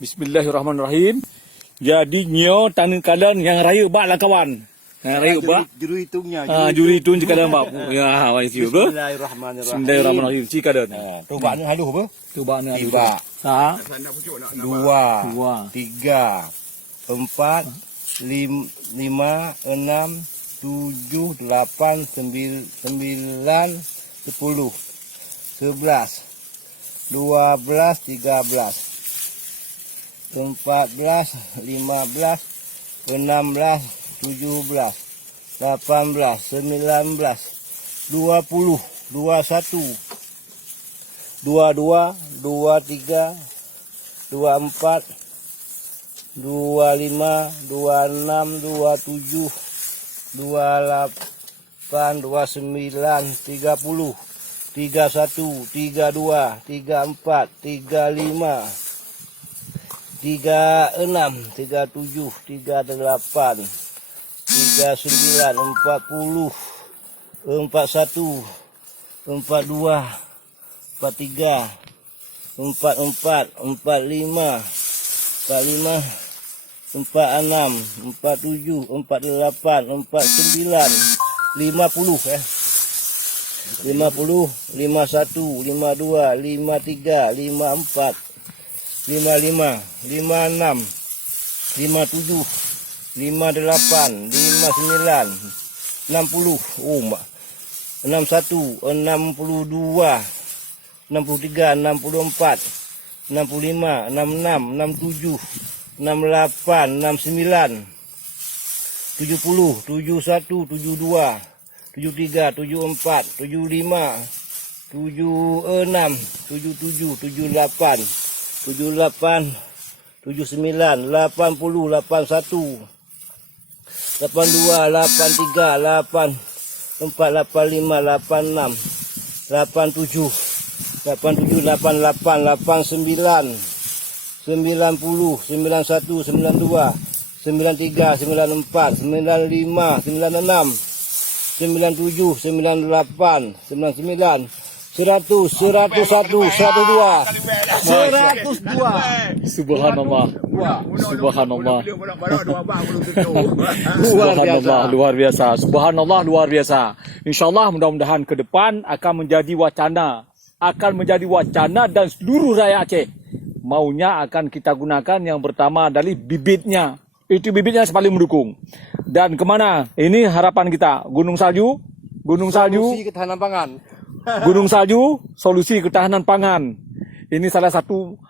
Bismillahirrahmanirrahim. Jadi nyo tangan kalian yang raya bak lah kawan. Raya bak. Juru hitungnya. Juri hitung jika dalam bak. Ya, awak isi apa? Bismillahirrahmanirrahim. Bismillahirrahmanirrahim. Cika dan. Tu bak ni halu apa? Tu bak ni. Tiga. Dua. Dua. Tiga. Empat. Lima. Enam. Tujuh. Delapan. Sembilan. 10. 11. 12. 13. 14, 15, 16, 17, 18, 19, 20, 21, 22, 23, 24, 25, 26, 27, 28, 29, 30, 31, 32, 34, 35, 36, 37, 38, 39, 40, 41, 42, 43, 44, 45, 45, 46, 47, 48, 49, 50 50, 51, 52, 53, 54, 55, 56, 57, 58, 59, 60, 61, 62, 63, 64, 65, 66, 67, 68, 69, 70, 71, 72, 73, 74, 75, 76, 77, 78, 78, 79, 80, 81, 82, 83, 84, 85, 86, 87, 87, 88, 89, 90, 91, 92, 93, 94, 95, 96, 97, 98, 99, 100, 101, 102, 102. Subhanallah. Subhanallah. Subhanallah, luar biasa. Subhanallah, luar biasa. InsyaAllah mudah-mudahan ke depan akan menjadi wacana. Dan seluruh rakyat Aceh maunya akan kita gunakan yang pertama dari bibitnya. Itu bibitnya yang paling mendukung. Dan kemana? Ini harapan kita. Gunung Salju. Solusi ketahanan pangan. Gunung Salju, solusi ketahanan pangan. Ini salah satu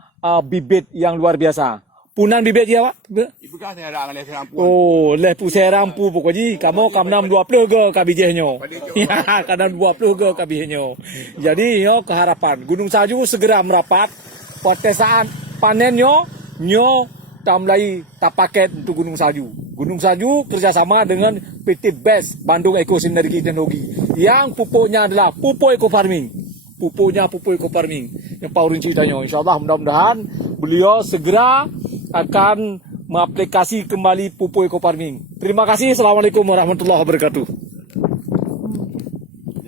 bibit yang luar biasa. Punan bibit dia, Pak? Ibu kan saya ada leh rampu. Oh, leh pu saya rampu pokoknya. Kamu kamnam 20 ke kabijehnya. Ya, kadang 20 ke kabijehnya. Jadi, yo keharapan Gunung Salju segera merapat. Pada saat panennya, nyo tamlai tapaket untuk Gunung Salju. Gunung Salju kerjasama dengan PT BEST Bandung Eko Sinergi Teknologi yang pupuknya adalah pupuk eco farming. Pupuknya pupuk eco farming. Yang paurin ceritanya. InsyaAllah mudah-mudahan beliau segera akan mengaplikasi kembali pupuk eco farming. Terima kasih. Assalamualaikum warahmatullahi wabarakatuh.